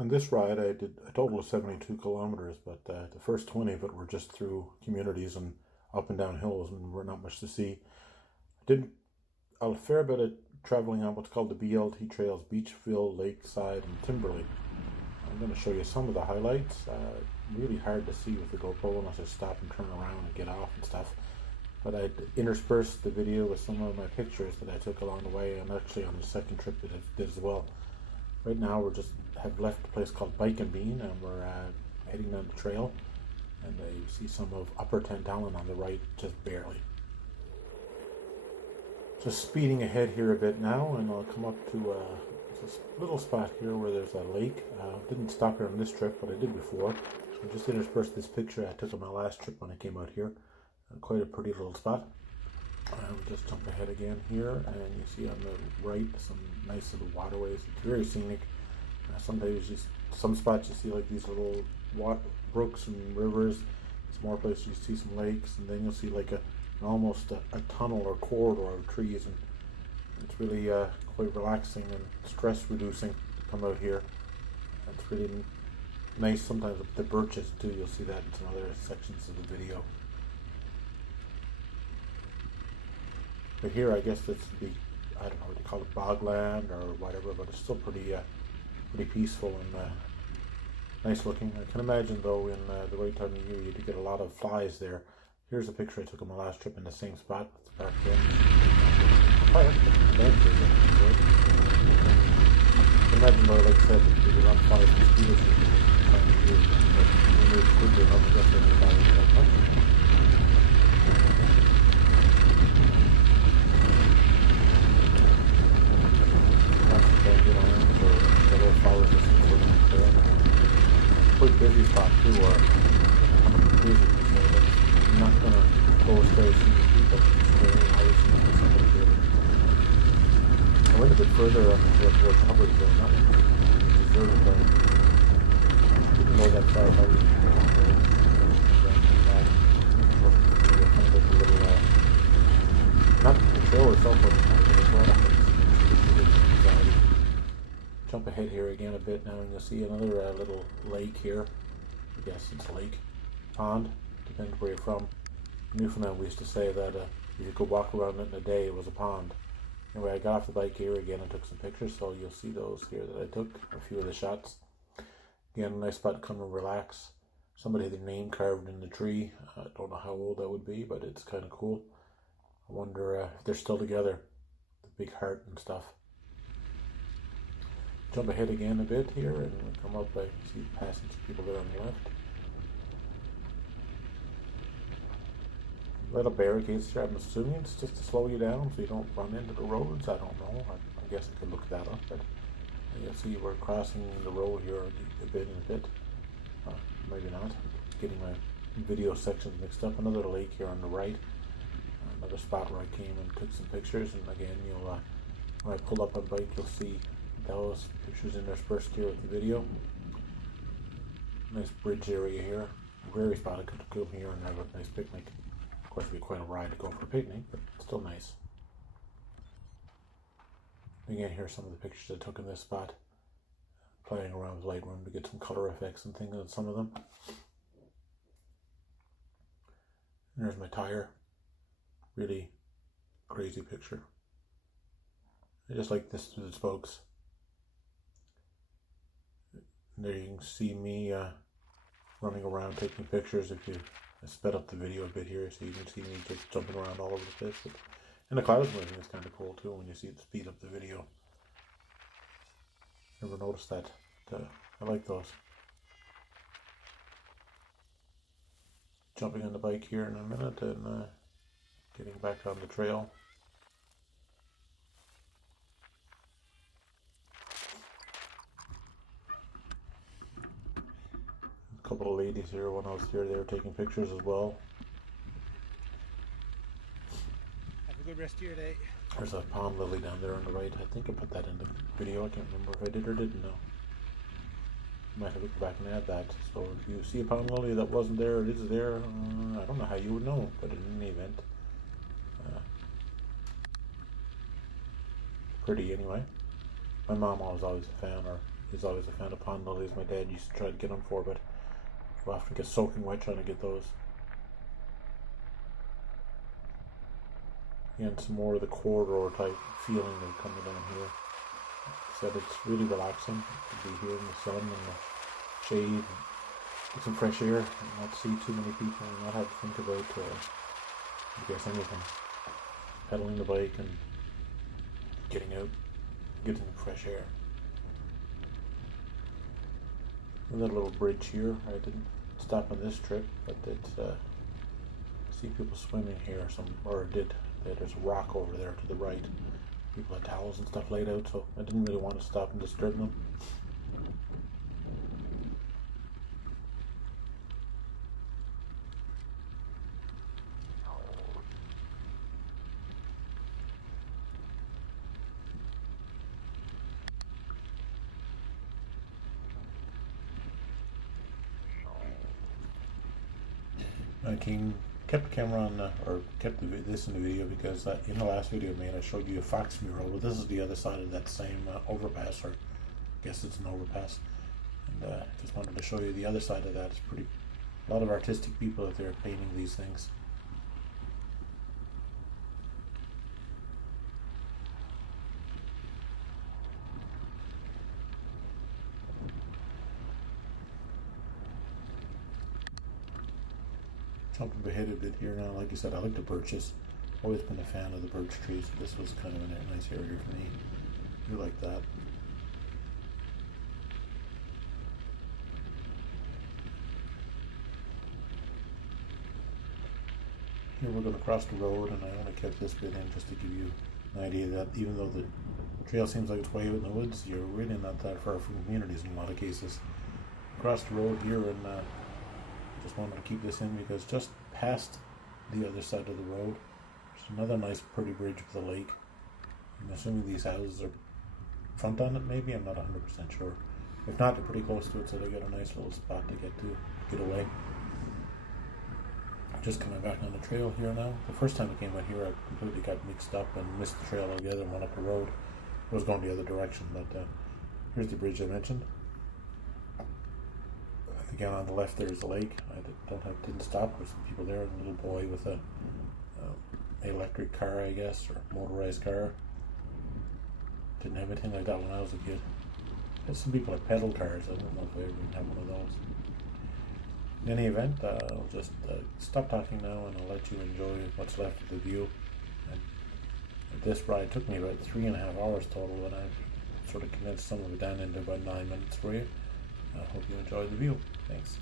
On this ride, I did a total of 72 kilometers, but the first 20 of it were just through communities and up and down hills, and were not much to see. I did a fair bit of traveling on what's called the BLT Trails, Beachville, Lakeside, and Timberley. I'm going to show you some of the highlights. Really hard to see with the GoPro unless I stop and turn around and get off and stuff. But I interspersed the video with some of my pictures that I took along the way, and actually on the second trip that I did as well. Right now we have left a place called Bike and Bean, and we're heading down the trail, and you see some of Upper Tantallon on the right, just barely. Just speeding ahead here a bit now, and I'll come up to this little spot here where there's a lake. Didn't stop here on this trip, but I did before. I just interspersed this picture I took on my last trip when I came out here. Quite a pretty little spot. We'll just jump ahead again here, and you see on the right some nice little waterways. It's very scenic. Some spots you see like these little brooks and rivers. Some more places you see some lakes, and then you'll see like almost a tunnel or corridor of trees, and it's really quite relaxing and stress reducing to come out here. It's really nice sometimes with the birches too. You'll see that in some other sections of the video. But here, I guess it's I don't know what you call it, Bogland or whatever, but it's still pretty peaceful and nice looking. I can imagine though in the right time of year you do get a lot of flies there. Here's a picture I took on my last trip in the same spot back then. I can imagine though, like I said, there's a lot of flies and mosquitoes time of year, but when you're quickly enough, I guess they're not that much. Quite busy spot too, or I'm busy to say, but I'm not gonna go astray from the people. I went a bit further on towards Hubbard Zone. That one was deserted, but I didn't go that far. But not the trail itself, but it's not anxiety. Jump ahead here again a bit now, and you'll see another little lake here. I guess it's a lake, pond, depends where you're from. In Newfoundland, we used to say that if you could walk around it in a day, it was a pond. Anyway, I got off the bike here again and took some pictures, so you'll see those here that I took, a few of the shots. Again, a nice spot to come and relax. Somebody had their name carved in the tree. I don't know how old that would be, but it's kind of cool. I wonder if they're still together, the big heart and stuff. Jump ahead again a bit here and come up. I see passing some people there on the left. Little barricades here. I'm assuming it's just to slow you down so you don't run into the roads. I don't know. I guess I could look that up, but you'll see we're crossing the road here a bit. Maybe not. Getting my video sections mixed up. Another lake here on the right. Another spot where I came and took some pictures. And again, you'll when I pull up a bike, you'll see those pictures interspersed here with the video. Nice bridge area here. Very spot I could come here and have a nice picnic. Of course, it'd be quite a ride to go for a picnic, but still nice. Again, here's some of the pictures I took in this spot. Playing around with Lightroom to get some color effects and things on some of them. And there's my tire. Really crazy picture. I just like this through the spokes. And there you can see me running around taking pictures. If you sped up the video a bit here, so you can see me just jumping around all over the place. And the clouds moving is kind of cool too when you see it speed up the video. Never noticed that. I like those. Jumping on the bike here in a minute and getting back on the trail. A couple of ladies here when I was here, they were taking pictures as well. Have a good rest of your day. There's a pond lily down there on the right. I think I put that in the video. I can't remember if I did or didn't. No. Might have to go back and add that. So if you see a pond lily that wasn't there, it is there. I don't know how you would know, but in any event, pretty anyway. My mom was always a fan, or is always a fan of pond lilies. My dad used to try to get them for, but we often get soaking wet trying to get those. And some more of the corridor type feeling of coming down here. Like I said, it's really relaxing to be here in the sun and the shade, get some fresh air, and not see too many people, and not have to think about, I guess, anything. Pedaling the bike and getting out, getting some fresh air. And that little bridge here, I didn't stop on this trip, but it's see people swimming here, there's a rock over there to the right. People had towels and stuff laid out, so I didn't really want to stop and disturb them. I kept the camera on, or kept this in the video because in the last video I made, I showed you a fox mural, but this is the other side of that same overpass, or I guess it's an overpass. And just wanted to show you the other side of that. It's a lot of artistic people out there painting these things. Jumping ahead a bit here now. Like I said, I like the birches. Always been a fan of the birch trees. This was kind of a nice area for me. I do like that. Here we're going to cross the road, and I only kept this bit in just to give you an idea that even though the trail seems like it's way out in the woods, you're really not that far from communities in a lot of cases. Across the road here, and just wanted to keep this in because just past the other side of the road, there's another nice pretty bridge with a lake. I'm assuming these houses are front on it, maybe, I'm not 100% sure. If not, they're pretty close to it, so they got a nice little spot to get away. Just coming back on the trail here now. The first time I came out here, I completely got mixed up and missed the trail altogether and went up the road. I was going the other direction, but here's the bridge I mentioned. Again, on the left there's a lake. I didn't stop. There's some people there, a little boy with an electric car, I guess, or motorized car. Didn't have anything like that when I was a kid. There's some people have pedal cars. I don't know if I ever even have one of those. In any event, I'll just stop talking now, and I'll let you enjoy what's left of the view. And this ride took me about 3.5 hours total, and I sort of condensed some of it down into about 9 minutes for you. I hope you enjoyed the view. Thanks.